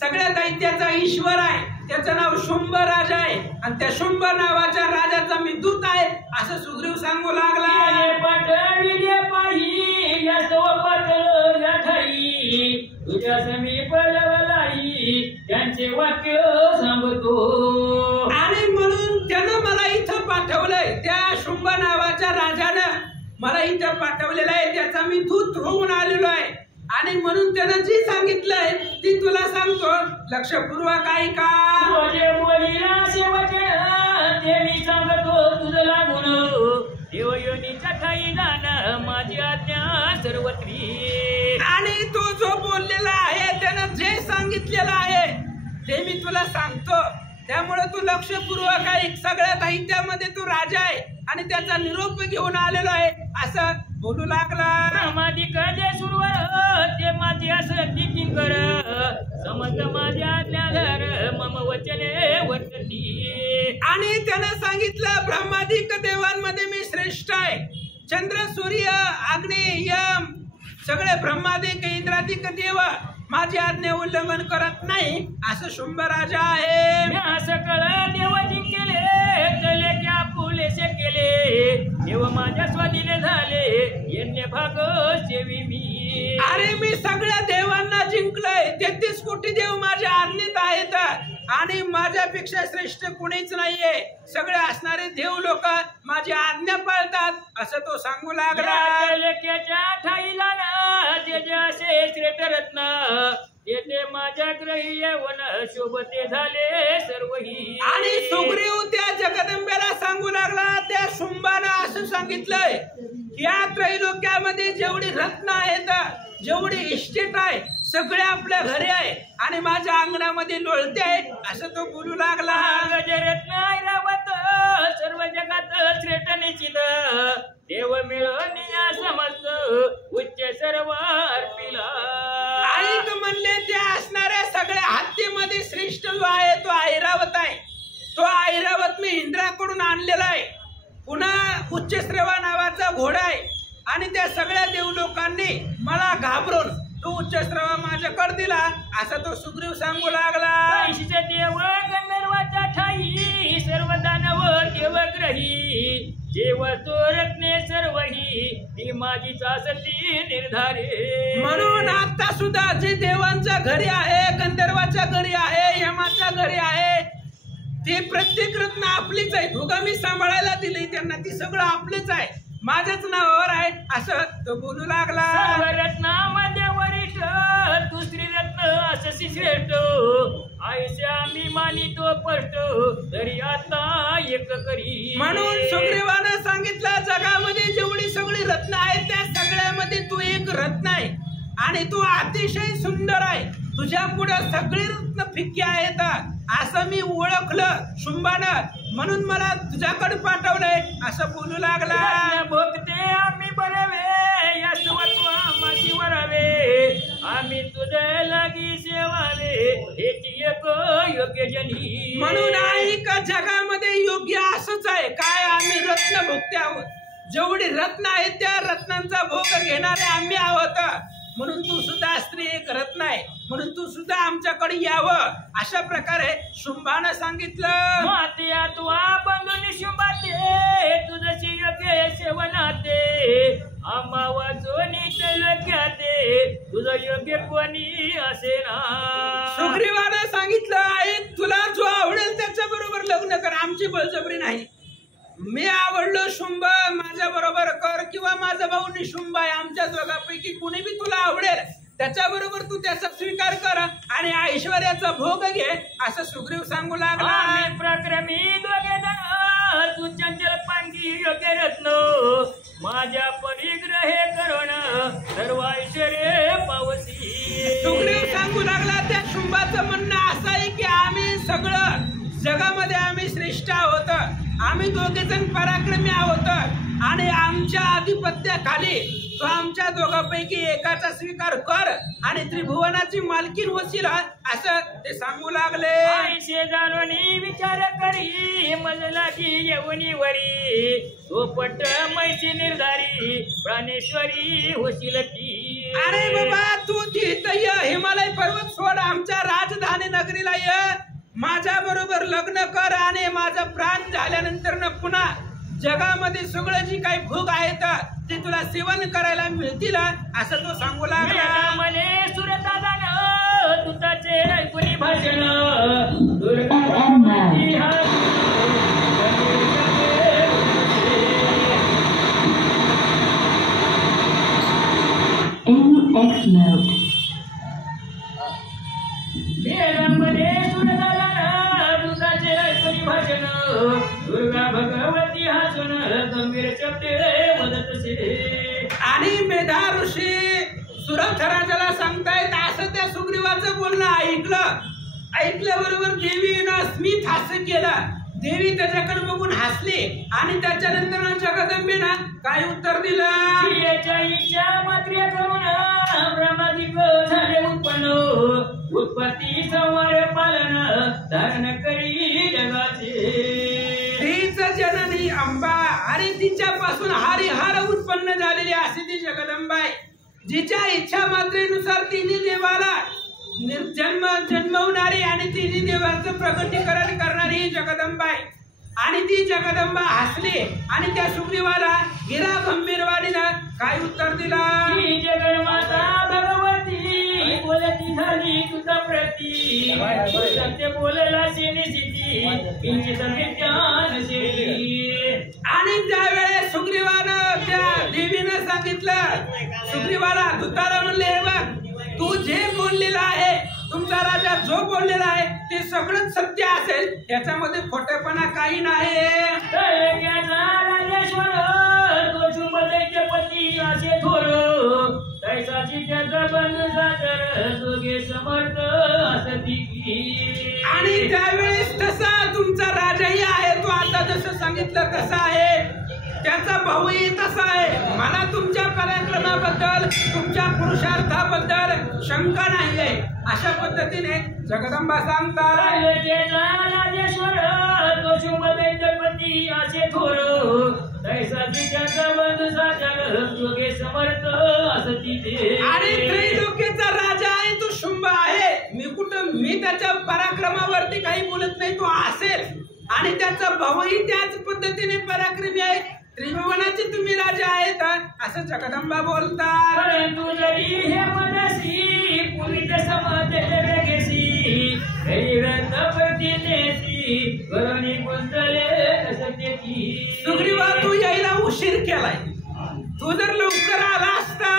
सगळ्या दैत्याचा ईश्वर आहे, त्याचं नाव शुंभ राजा आहे आणि त्या शुंभ नावाच्या राजाचा मी दूत आहे असं सुग्रीव सांगू लागला. तुझ्या समीप लवलाई त्यांचे वाक्य सांगतो. आणि म्हणून त्यानं मला इथं पाठवलंय, त्या शुंभ नावाच्या राजानं मला इथं पाठवलेलं आहे, त्याचा मी दूत होऊन आलेलो आहे. आणि म्हणून त्यानं जी सांगितलंय ती तुला सांगतो, लक्षपूर्वक ऐका. बोलीला शेवटचे ते मी सांगतो तुझं लागून देवयोनीच्या ठाई जाण माझी आज्ञा सर्वत्री. आणि तो जो बोललेला आहे त्यानं जे सांगितलेलं आहे ते मी तुला सांगतो, त्यामुळे तू लक्षपूर्वक ऐक. सगळ्या दैत्यामध्ये तू राजा आहे आणि त्याचा निरोप घेऊन आलेलो आहे असं बोलू लागला. सामाजिक जे सुरवर ते माझी असं किंकर समज माझ्या आज्ञाधर मम वचने वर्तती. आणि त्यानं सांगितलं ब्रह्मादिक देवांमध्ये मी श्रेष्ठ आहे, चंद्र सूर्य अग्नी यम सगळे ब्रह्मादिक इंद्रादिक देव माझी आज्ञा उल्लंघन करत नाही असं शुंभ राजा आहे. सकळ देव जिंकले केले क्या फुलेसे केले देव माझ्या स्वाधीन झाले यज्ञ भाग सेवी मी. अरे मी सगळ्या देवांना जिंकलोय, 33 कोटी देव माझ्या आज्ञेत आहेत आणि माझ्यापेक्षा श्रेष्ठ कोणीच नाहीये, सगळे असणारे देव लोक माझी आज्ञा पाळतात असं तो सांगू लागला. श्रेष्ठरत्न येथे माझ्या ग्रही यवन शोभते झाले सर्वही. आणि सुग्रीव त्या जगदंबेला सांगू लागला, त्या शुंभानं असं सांगितलंय या त्रैलोक्यामध्ये जेवढी रत्न आहेत, जेवढी इस्टेट आहे, सगळे आपल्या घरी आहे आणि माझ्या अंगणामध्ये लोळते आहे, असं तो बोलू लागला. गजरत्न ऐरावत सर्व जगात श्रेष्ठ निश्चित देव मिळून या समस्त उच्च सर्व अर्पिला. आणि तो म्हणले ते असणाऱ्या सगळ्या हत्तीमध्ये श्रेष्ठ जो आहे तो ऐरावत आहे. तो ऐरावत मी इंद्राकडून आणलेला आहे. पुन्हा उच्चश्रवा नावाचा घोडा आहे आणि त्या सगळ्या देवलोकांनी मला घाबरून तो उच्चश्रवा माझ्याकडे दिला, असा तो सुग्रीव सांगू लागला. देव गंधर्वाच्या ठाई सर्व दानव देवग्रही जेव रत्ने सर्वही ती माझीच असती निर्धारे. म्हणून आता सुद्धा जे देवांच्या घरी आहे, गंधर्वाच्या घरी आहे, यमाच्या घरी आहे, ते प्रत्येक रत्न आपलीच आहे. तुगा मी सांभाळायला दिली त्यांना, ती सगळं आपलेच आहे, माझ्याच नावावर आहे, असं तो बोलू लागला. रत्नामध्ये वरिष्ठ दुसरी रत्न असशी श्रेष्ठ आयुष्या मी मानितो स्पष्ट तरी आता एक करी. म्हणून सुग्रीवानं सांगितलं जगामध्ये जेवढी सगळी रत्न आहेत त्या सगळ्यामध्ये तू एक रत्न आहे आणि तू अतिशय सुंदर आहे. तुझ्या पुढे सगळी रत्न फिक्की आहेत असं मी ओळखलं शुंभानं, म्हणून मला तुझ्याकडे पाठवलंय, असं बोलू लागला. भोगते आम्ही बरवे यशवत्व आम्हाची वरावे आम्ही तुझ्या लागी सेवावे हेची एक योग्य जनी. म्हणून ऐक जगामध्ये योग्य असंच आहे. काय आम्ही रत्न भोगते आहोत, जेवढी रत्न आहेत त्या रत्नांचा भोग घेणारे आम्ही आहोत. म्हणून तू सुद्धा स्त्री एक रत्न आहे, म्हणून तू सुद्धा आमच्याकडे यावं, अशा प्रकारे शुंभानं सांगितलं. मात्या तू बंधुनी शुंभाते तुझशी योग्य सेवनाते आम्हा वाचोनी चलक्याते तुझं योग्य कोणी असे ना. सुग्रीवानं सांगितलं ऐक, तुला जो आवडेल त्याच्या बरोबर लग्न कर, आमची बळजबरी नाही. मी आवडलो शुंभ माझ्या बरोबर कर, किंवा माझा भाऊ निशुंभ आहे, आमच्या दोघांपैकी कुणी बी तुला आवडेल त्याच्या बरोबर तू त्याचा स्वीकार कर आणि ऐश्वर्याचा भोग घे, असं सुग्रीव सांगू लागला. प्रक्रमी दोघे जण तू चंचल पांगी योग्य रत्न माझ्या परिग्रहे करून सर्व ऐश्वर्य पावसी. सुग्रीव सांगू लागला त्या शुंभाचं म्हणणं असं आहे की आम्ही सगळं जगामध्ये आम्ही श्रेष्ठ आहोत, आम्ही दोघे जण पराक्रमी आहोत आणि आमच्या आधिपत्याखाली तो आमच्या दोघांपैकी एकाचा स्वीकार कर आणि त्रिभुवनाची मालकीन होशील, असं ते सांगू लागले. ऐशे जाणूनी विचार करी मजला की येऊनी वरी तो पट मैशी निर्धारी प्राणेश्वरी होशील की. अरे बाबा तू तिथं ये, हिमालय पर्वत सोड, आमच्या राजधानी नगरीला ये, माझ्या बरोबर लग्न कर आणि माझा प्राण झाल्यानंतर न पुन्हा जगामध्ये सगळं जी काही भोग आहेत ते तुला सेवन करायला मिळतील, असं तो सांगू लागला. मने सुरदादान तुझाचे ऐकुनी भाषण दुर्गा NX mode. दुर्गा भगवती हसून गंभीर शब्दे वदतसे. आणि मेधा ऋषी सुरथराजाला सांगतायत असं त्या सुग्रीवाचं बोलणं ऐकल्याबरोबर देवीनं स्मित हास्य केलं. देवी त्याच्याकडे बघून हसली आणि त्याच्यानंतर जगदंबेनं काय उत्तर दिलं. इच्छा मात्र्य करून ब्रह्मादिक झाले उत्पन्न उत्पत्ती संवार पालन धारण करी जगाचे. तीच जननी अंबा आणि तिच्यापासून हरिहर उत्पन्न झालेली अशी ती जगदंबा आहे. जिच्या इच्छा मात्रेनुसार तिने देवाला जन्मवणारी आणि तिने देवाचं प्रगटीकरण करणारी ही जगदंबा आहे. आणि ती जगदंबा हसली आणि त्या सुग्रीवाला हिरा गंभीरवाणीनं काय उत्तर दिला. जगन्माता भगवती बोलती झाली तुझा प्रती सत्य बोलला शेती आणि त्यावेळेस सुग्रीवानं त्या देवीनं सांगितलं, सुग्रीवाला दूताला म्हणले बघ तू जे बोललेला आहे, तुमचा राजा जो बोललेला आहे ते सगळं सत्य असेल, याच्यामध्ये खोटेपणा काही नाही. राजेश्वर तो शुंभ दैत्यपती असे थोर तैसाची त्याचा बंधू सागर दोघे समर्थ असती आणि त्यावेळेस तसा तुमचा राजाही आहे, तो आता जसं सांगितलं तसा आहे, त्याचा भाऊही तसा आहे. मला तुमच्या पराक्रमाबद्दल तुमच्या पुरुषार्थाबद्दल शंका नाही आहे. अशा पद्धतीने जगदंबा सांगतात राजेश्वर तो शुभ दैत्यपती असे थोर तैसाची त्याचा बंधू सागर दोघे समर्थ असती आणि त्रैलोक्याचा राजा आहे, तो शुंभ आहे. मी त्याच्या पराक्रमावरती काही बोलत नाही, तो असेल. आणि त्याचा भाऊही त्याच पद्धतीने पराक्रमी आहे. त्रिभुवनाचे तुम्ही राजा आहेत असं जगदंबा बोलतात. परंतु जरी हे मनसी पुरीत समाजले वेगेसी रत्न प्रतिनेसी करणी गुंतले असतेची. सुग्रीवा, तू यायला उशीर केलाय. तू जर लवकर आला असता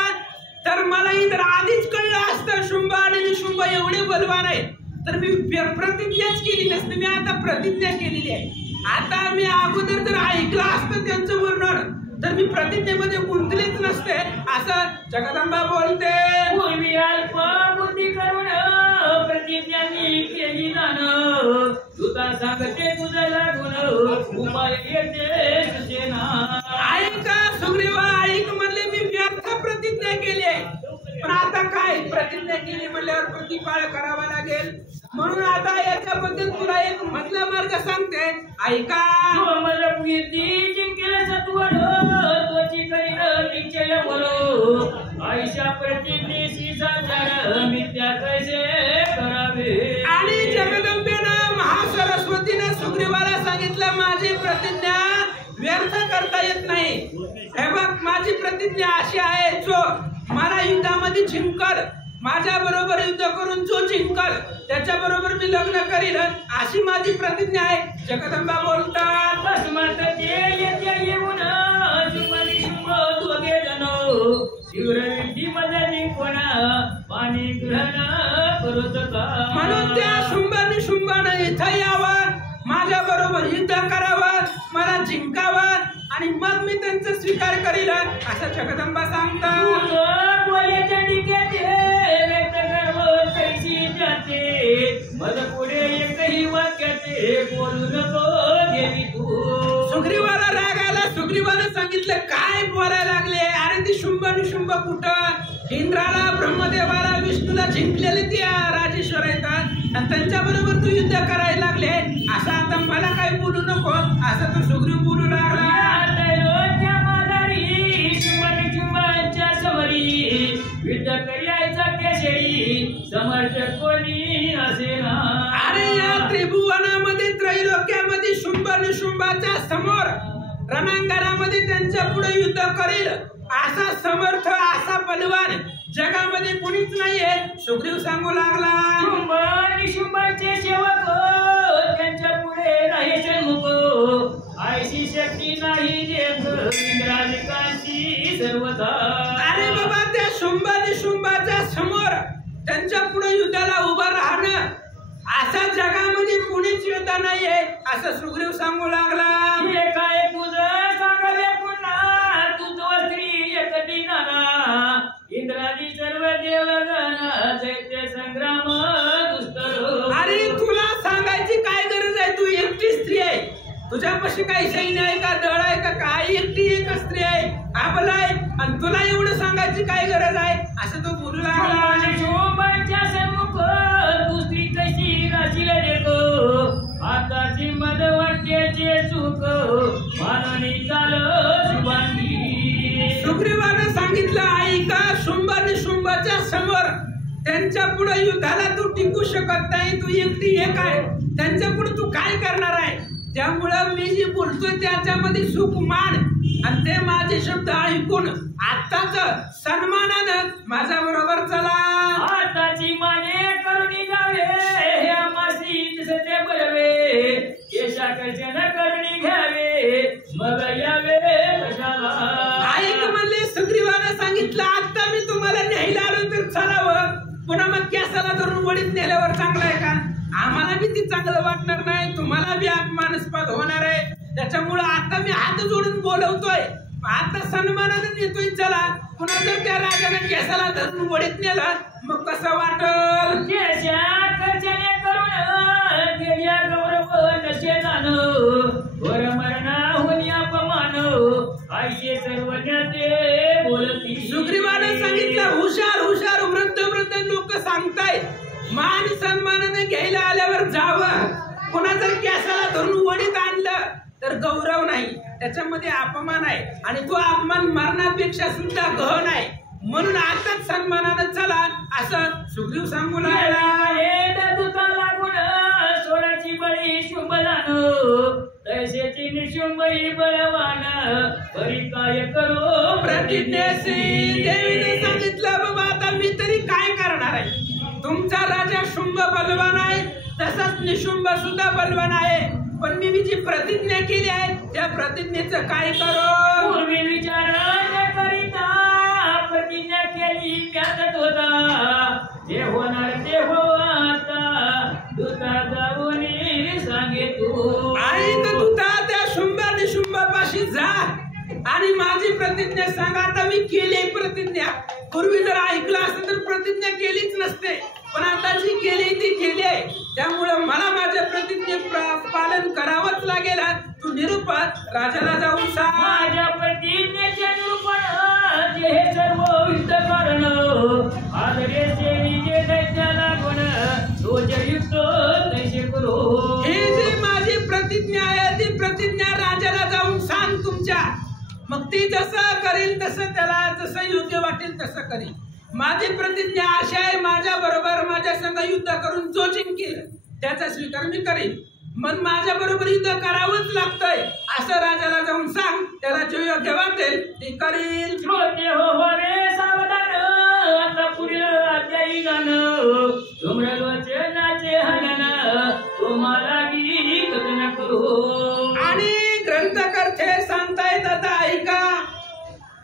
तर मलाही जर आधीच कळलं असतं शुंभ आणि निशुंभ एवढे बलवान आहेत तर मी प्रतिज्ञाच केली नसते. मी आता प्रतिज्ञा केलेली आहे. आता मी अगोदर जर ऐकलं असतं त्यांचं वर्णन तर मी प्रतिज्ञेमध्ये गुंतलेच नसते असं जगदंबा बोलते. पूर्वी अल्प बुद्धी करून प्रतिज्ञा मी केली नान तुझा सांगते तुझा लागून उपाय येते सुचेना. ऐका सुग्रीवा, ऐक म्हणले मी व्यर्थ प्रतिज्ञा केली आहे. पण आता काय, प्रतिज्ञा केली म्हणल्यावर प्रतिपाळ करावा लागेल. म्हणून आता याच्याबद्दल तुला एक मधला मार्ग सांगते, ऐका. मला कीर्ती जिंकेल सत्वर त्वची करील निश्चय बरो आयुष्या प्रतिज्ञेशी साकार मिथ्या कैसे करावे. आणि जगदंबेनं महासरस्वतीनं सुग्रीवाला सांगितलं माझी प्रतिज्ञा व्यर्थ करता येत नाही. हे बघ, माझी प्रतिज्ञा अशी आहे, जो मला युद्धामध्ये जिंकल, माझ्या बरोबर युद्ध करून जो जिंकल त्याच्या बरोबर मी लग्न करील, अशी माझी प्रतिज्ञा आहे. जगदंबा बोलतात. तस्मात येते येऊन शुंभनी शुंभ दोघे जण शिवरविधी मध्ये जिंकून पाणी ग्रहण करत का. म्हणून त्या शुंभाने शुंभानं इथं यावं, माझ्या बरोबर युद्ध करावं, मला जिंकावं आणि मग मी त्यांचा स्वीकार करील असं जगदंबा सांगतात. बोलायच्या डिक्याचे व्यक्त कर्म कैसी जाते मग पुढे एकही वाक्याचे बोलू नको देवी तू. सुग्रीवाला राग आला. सुग्रीवानं सांगितलं काय बोलायला लागले. अरे ती शुंभ निशुंभ कुठं, इंद्राला ब्रह्मदेवाला विष्णूला जिंकलेले त्या राजेश्वर येतात आणि त्यांच्या बरोबर तू युद्ध करायला लागले असं आता मला काय बोलू नको असं तो सुग्रीव बोलू लागला. युद्ध करायचा केशरी समर्थ कोणी असे ना. अरे या त्रिभुवनामध्ये त्रैलोक्यामध्ये शुंभ निशुंभाच्या समोर रणांगणामध्ये त्यांच्या पुढे युद्ध करेल असा समर्थ असा बलवान जगामध्ये कुणीच नाहीये. सुग्रीव सांगू लागला. शुंभ निशुंभाचे सेवक त्यांच्या पुढे नाही सन्मुख आयशी शक्ती नाही देत इंद्राजिकांची सर्वथा. अरे बाबा, त्या शुंभ निशुंभाच्या समोर त्यांच्या पुढे युद्धाला उभं राहणं असा जगामध्ये कुणीच योद्धा नाहीये असं सुग्रीव सांगू लागला. हे काय तुझं सांगावे पुन्हा तुझ स्त्री एकटी नाना इंद्राजी सर्व देवगण चैत्य संग्राम दुस्तर. अरे तुला सांगायची काय गरज आहे, तू एकटी स्त्री आहे. तुझ्यापाशी काही सैन्य आहे का, दळ आहे का, काय एकटी एक स्त्री आहे, आपला आहे आणि तुला एवढं सांगायची काय गरज आहे असं तो बोलू लागला. शोभाच्या सन्मुख तू स्त्री कशी राशील देतो आताची मद वाट्याचे सुख माननी चाल शुभांगी. सुग्रीवानं सांगितलं ऐका, शुंभ निशुंभाच्या समोर त्यांच्या पुढे युद्धाला तू टिकू शकत नाही. तू एकटी एक आहे, त्यांच्या पुढे तू काय करणार आहे. त्यामुळं मी जी बोलतोय त्याच्यामध्ये सुख मान आणि ते माझे शब्द ऐकून आत्ताच सन्मानानं माझ्या बरोबर चला. आताची माने करुणी जावे हे आमासी सत्य बलवे केशा कर्जन करुणी घ्यावे मग यावे कशाला. ऐक म्हणले सुग्रीवानं सांगितलं आता मी तुम्हाला न्यायला आलो तर चलावं, पुन्हा मग केसाला धरून वडीत नेल्यावर चांगलं आहे का. आम्हाला बी ती चांगलं वाटणार नाही, तुम्हाला बी अपमानास्पद होणार आहे. त्याच्यामुळं आता मी हात जोडून बोलवतोय, आता सन्मानाने येतोय चला, पुन्हा जर त्या राजाने केसाला धरून वडीत नेला मग कसं वाटल? गौरव नसे जाण वर मरणा होणी अपमान आईचे सर्वज्ञते बोलती. सुग्रीवाने सांगितलं हुशार हुशार वृद्ध वृद्ध लोक सांगताय मान सन्मानाने घ्यायला आल्यावर जावं, पुन्हा जर केसाला धरून वडीत आणलं तर गौरव नाही, त्याच्यामध्ये अपमान आहे आणि तो अपमान मरणापेक्षा सुद्धा गहन आहे. म्हणून आताच सन्मानानं चला असं सुग्रीव सांगू लागला. सोळाची बळी शुंभलान तैसेची निशुंभई बळवान बरी काय करो प्रतिज्ञेसी. देवीने सांगितलं बाबा आता मी तरी काय करणार आहे, तुमचा राजा शुंभ बलवान आहे तसाच निशुंभ सुद्धा बलवान आहे, पण मी जी प्रतिज्ञा केली आहे त्या प्रतिज्ञेचं काय करो? पूर्वी विचार करिता प्रतिज्ञा केली व्याजत होता, जे होणार ते हो आता दूता जाऊन सांगे तू. ऐक दूता त्या शुंभ निशुंभापाशी जा आणि माझी प्रतिज्ञा सांगा. आता मी केली प्रतिज्ञा, पूर्वी जर ऐकलं असतं तर प्रतिज्ञा केलीच नसते, पण आता जी केली ती केली आहे, त्यामुळे मला माझ्या प्रतिज्ञे पालन करावंच लागेल. तू निरूपण राजाला जाऊन सांग. माझ्या प्रतिज्ञेचे निरूपण जे हे सर्व युद्ध कारण आदरे सेवी जे दैत्याला गुण तो जे युक्त तैसे करो. ही जी माझी प्रतिज्ञा आहे ती प्रतिज्ञा राजाला जाऊन सांग तुमच्या, मग ती जसं करेल तसं त्याला जसं योग्य वाटेल तसं करेल. माझी प्रतिज्ञा अशी आहे, माझ्या बरोबर माझ्या संग युद्ध करून जो जिंकेल त्याचा स्वीकार मी करेन, मग माझ्या बरोबर युद्ध करावंच लागतंय असं राजाला जाऊन सांग. त्याला जो योग्य वाटेल ते करेल. श्रोते हो रे सावधान आता पुढील अध्यायी गाणं धूम्रलोचनाचे हनन तुम्हाला की कथन करू. आणि ग्रंथकर्ते सांगतायत आता ऐका,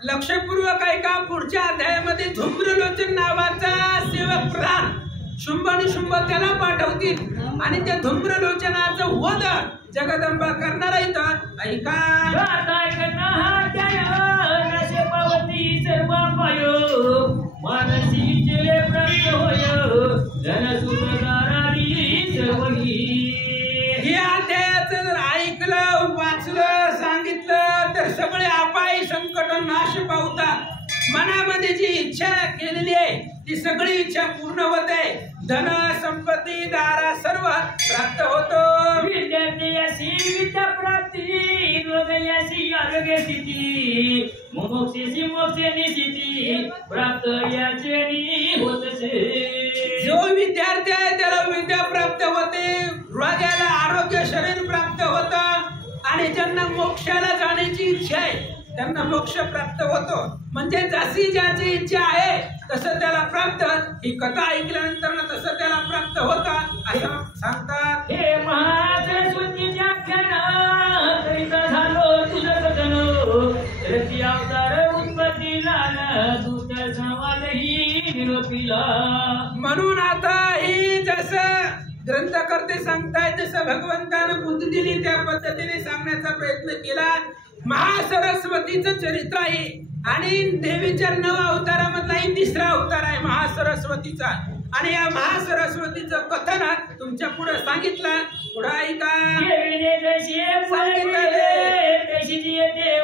लक्षपूर्वक ऐका. पुढच्या अध्यायामध्ये धूम्रलोचन नावाचा सेवक प्रधान शुंभ आणि शुंभ त्याला पाठवतील आणि त्या धूम्रलोचनाचं वध जगदंबा करणार आहेत. ऐका सर्व पाय मानसीचे प्रश्न होय धनसुधारारी सर्व हे अध्यायाचं जर ऐकलं वाचलं सांगितलं तर सगळे अपाय संकट नाश पावतात. मनामध्ये जी इच्छा केलेली आहे ती सगळी इच्छा पूर्ण होते, धन संपत्ती दारा सर्व प्राप्त होतो. विद्यार्थी विद्या प्राप्ती हृदयाशी आरोग्य स्थिती मोक्षेशी मोक्षेनी स्थिती प्राप्त याचे होतसे. जो विद्यार्थी आहे त्याला विद्या प्राप्त होते, हृदयाला आरोग्य शरीर प्राप्त होतं आणि ज्यांना मोक्षाला जाण्याची इच्छा आहे त्यांना मोक्ष प्राप्त होतो. म्हणजे जशी ज्याची इच्छा आहे तसं त्याला प्राप्त, ही कथा ऐकल्यानंतर तसं त्याला प्राप्त होतं असं सांगतात. हे महासरस्वतीच्या ख्यान करिता झालो तुझं कथन रती अवतार उत्पत्ती लाल दूत समाजही निरोपीला. म्हणून आता ही जसं ग्रंथकर्ते सांगताय तसं भगवंतानं बुद्धी दिली त्या पद्धतीने सांगण्याचा प्रयत्न केला. महासरस्वतीचं चरित्र आहे आणि देवीच्या 9 अवतारामधला ही 3रा अवतार आहे महासरस्वतीचा. आणि या महासरस्वतीचं कथन तुमच्या पुढे सांगितलं. पुढे ऐका.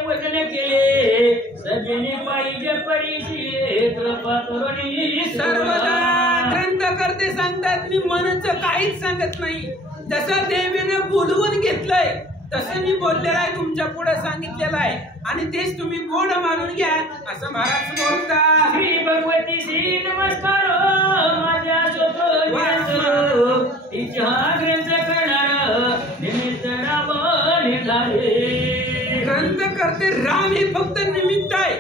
वचन केले सजने पाहिजे परिशी कृपा करुणी सर्वदा. ग्रंथकर्ते सांगतात मी मनचं काहीच सांगत नाही, जसं देवीने बोलवून घेतलंय तसं मी बोललेलं आहे, तुमच्या पुढे सांगितलेलं आहे आणि तेच तुम्ही गोड मानून घ्या असं महाराज बोलतात. श्री भगवती श्री नमस्कार माझ्या तिच्या ग्रंथ करणार निमित्त राम निर्धारे. ग्रंथ करते राम हे फक्त निमित्त आहे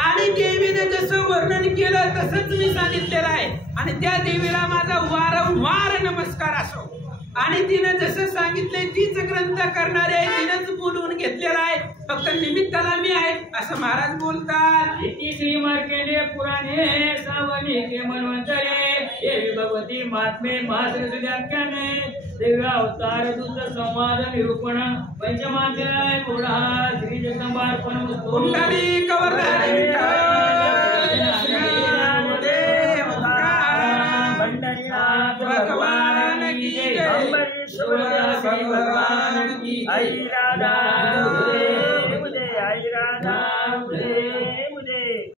आणि देवीने जसं वर्णन केलं तसंच मी सांगितलेलं आहे आणि त्या देवीला माझा वारंवार नमस्कार असो. आणि तिनं जसं सांगितलंय तीच ग्रंथ करणारे आहे, तिनंच बोलवून घेतलेला आहे, फक्त निमित्ताला मी आहे असं महाराज बोलतात. इति श्री मार्कंडेय पुराणे सावनिके मन्वंतरे देवी भगवती महात्मे महासरस्वत्याख्याने देवी अवतार दूत संवाद निरूपण पंचमाध्याय पुढा श्री जगदंबार्पण वस्तू कुंडली कवरधारी भगवान की जय, अम्बरीश्वर भगवान की जय, आई राधा